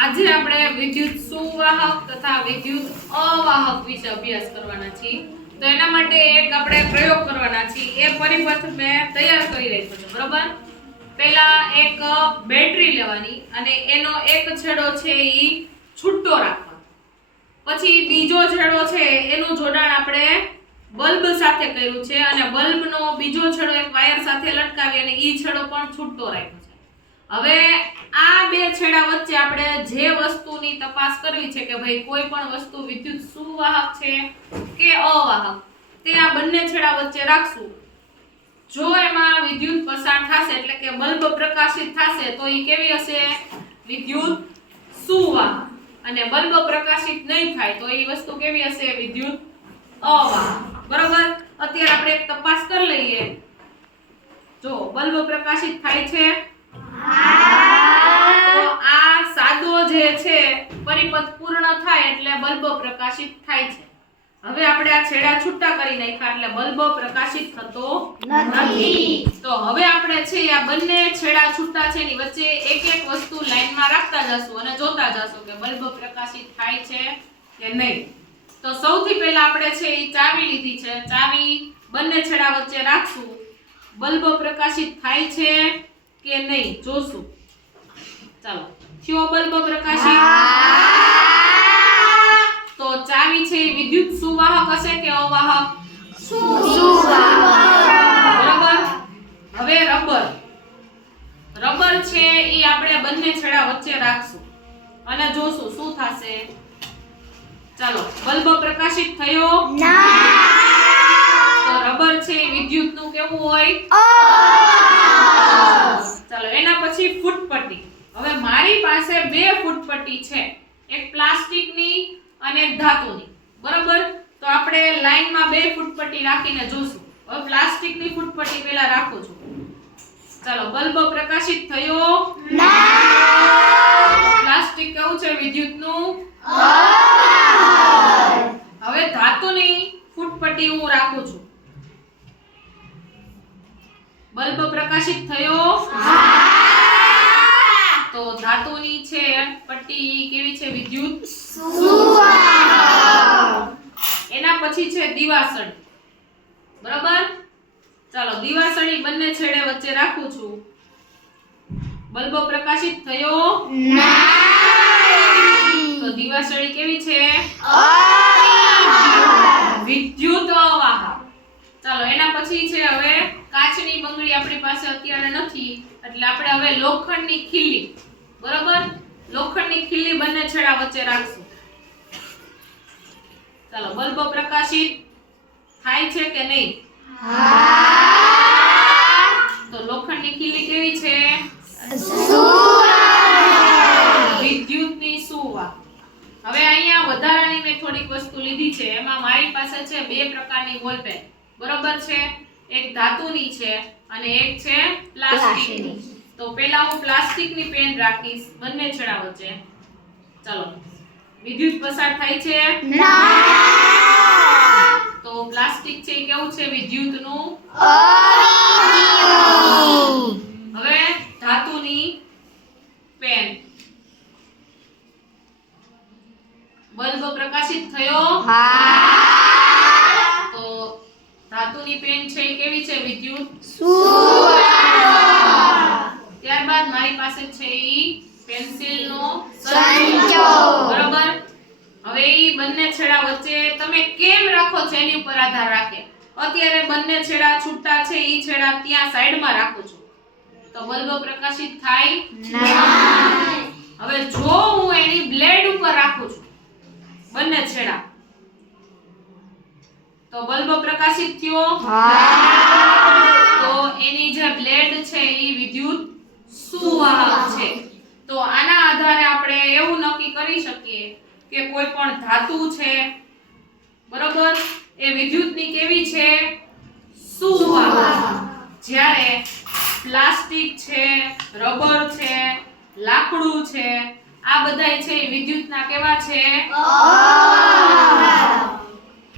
આજે આપણે વિદ્યુત સુવાહક તથા વિદ્યુત અવાહક વિશે અભ્યાસ કરવાના છીએ. તો એના માટે એક આપણે પ્રયોગ કરવાના છીએ. એ પરિપથ મેં તૈયાર કરી રાખ્યો છે, બરોબર? પહેલા એક બેટરી લેવાની અને એનો એક છેડો છે ઈ છૂટો રાખવાનો. પછી બીજો છેડો છે એનું જોડાણ આપણે બલ્બ સાથે કર્યું છે અને બલ્બનો બીજો છેડો એક વાયર સાથે લટકાવી અને ઈ છેડો પણ છૂટો રાખ્યો છે. હવે આ બે છેડા વચ્ચે આપણે જે વસ્તુની તપાસ કરવી છે કે ભાઈ કોઈ પણ વસ્તુ વિદ્યુત સુવાહક છે કે અવાહક, તે આ બંને છેડા વચ્ચે રાખશું. જો એમાં વિદ્યુત પસાર થશે એટલે કે બલ્બ પ્રકાશિત થશે તો ઈ કેવી હશે? વિદ્યુત સુવાહક. અને બલ્બ પ્રકાશિત નહીં થાય તો ઈ વસ્તુ કેવી હશે? વિદ્યુત અવાહક. બરોબર? અત્યારે આપણે એક તપાસ કરી લઈએ. જો બલ્બ પ્રકાશિત થાય છે, તો આ સાદો જે છે પરિપથ પૂર્ણ થાય એટલે બલ્બ પ્રકાશિત થાય છે. હવે આપણે આ છેડા છૂટા કરી નાખ્યા એટલે બલ્બ પ્રકાશિત થતો નથી. તો હવે આપણે છે આ બંને છેડા છૂટા છે ની વચ્ચે એક એક વસ્તુ લાઈનમાં રાખતા જશું અને જોતા જશું કે બલ્બ પ્રકાશિત થાય છે કે નહીં. તો સૌથી પહેલા આપણે છે ઈ ચાવી લીધી છે. ચાવી બંને છેડા વચ્ચે રાખશું. બલ્બ પ્રકાશિત થાય છે કે નહીં જોશું. ચાલો, થયો બલ્બ પ્રકાશિત? તો ચાવી છે વિદ્યુત સુવાહક હશે કે અવાહક? સુવાહક. બરાબર. હવે રબર છે ઈ આપણે બંને છેડા વચ્ચે રાખશું અને જોશું શું થશે. ચાલો, બલ્બ પ્રકાશિત થયો? તો રબર છે વિદ્યુતનું કેવું હોય? ચાલો, એના પછી ફૂટપટ્ટી. હવે મારી પાસે બે ફૂટપટ્ટી છે, એક પ્લાસ્ટિકની અને એક ધાતુની. બરોબર? તો આપણે લાઈનમાં બે ફૂટપટ્ટી રાખીને જોશું. હવે પ્લાસ્ટિકની ફૂટપટ્ટી પહેલા રાખું છું. ચાલો, બલ્બ પ્રકાશિત થયો? પ્લાસ્ટિક કેવું છે? વિદ્યુતનું હવે ધાતુની ફૂટપટ્ટી હું રાખું છું. બલ્બ પ્રકાશિત થયો? તો ધાતુની છે પટ્ટી કેવી છે? વિદ્યુત સુવાહક. એના પછી છે દીવાસળી. બરોબર? ચાલો, દીવાસળી બંને છેડે વચ્ચે રાખું છું. બલ્બ પ્રકાશિત થયો? તો દીવાસળી કેવી છે? વિદ્યુત અવાહક. ચાલો, એના પછી છે હવે કાચની બંગડી. આપણી પાસે અત્યારે નથી એટલે આપણે હવે લોખંડની ખીલી. બરોબર? લોખંડની ખીલી બંને છેડા વચ્ચે રાખશું. ચાલો, બલ્બ પ્રકાશિત થાય છે કે નહીં? તો લોખંડની ખીલી કેવી છે? વિદ્યુતની સુવાહક. હવે અહીંયા વધારાની મેં થોડીક વસ્તુ લીધી છે. એમાં મારી પાસે છે બે પ્રકારની બોલપેન. બરોબર છે? એક ધાતુની છે અને એક છે પ્લાસ્ટિકની. તો પહેલા હું પ્લાસ્ટિકની પેન રાખીશ બંને છેડા વચ્ચે. ચાલો, વિદ્યુત પસાર થાય છે? તો પ્લાસ્ટિક છે એ કેવું છે? વિદ્યુતનું હવે ધાતુની પેન. બલ્બ પ્રકાશિત થયો? તો ધાતુની પેન છે એ કેવી છે? વિદ્યુત સુવાહક. ત્યારબાદ મારી પાસે છે ઈ પેન્સિલનો સંચો. બરોબર? હવે ઈ બંને છેડા વચ્ચે તમે કેમ રાખો છો એની ઉપર આધાર રાખે. અત્યારે બંને છેડા છૂટા છે, ઈ છેડા ત્યાં સાઈડમાં રાખું છું તો બલ્બ પ્રકાશિત થાય નહીં. હવે જો હું એની બ્લેડ ઉપર રાખું છું બંને છેડા તો બલ્બ પ્રકાશિત થયો? તો એની જે બ્લેડ છે ઈ વિદ્યુત સુવાહક છે. તો આના આધારે આપણે એવું નક્કી કરી શકીએ કે કોઈ પણ ધાતુ છે, બરોબર, એ વિદ્યુતની કેવી છે? સુવાહક. જ્યારે પ્લાસ્ટિક છે, રબર છે, લાકડું છે, આ બધાય છે વિદ્યુતના કેવા છે? અવાહક.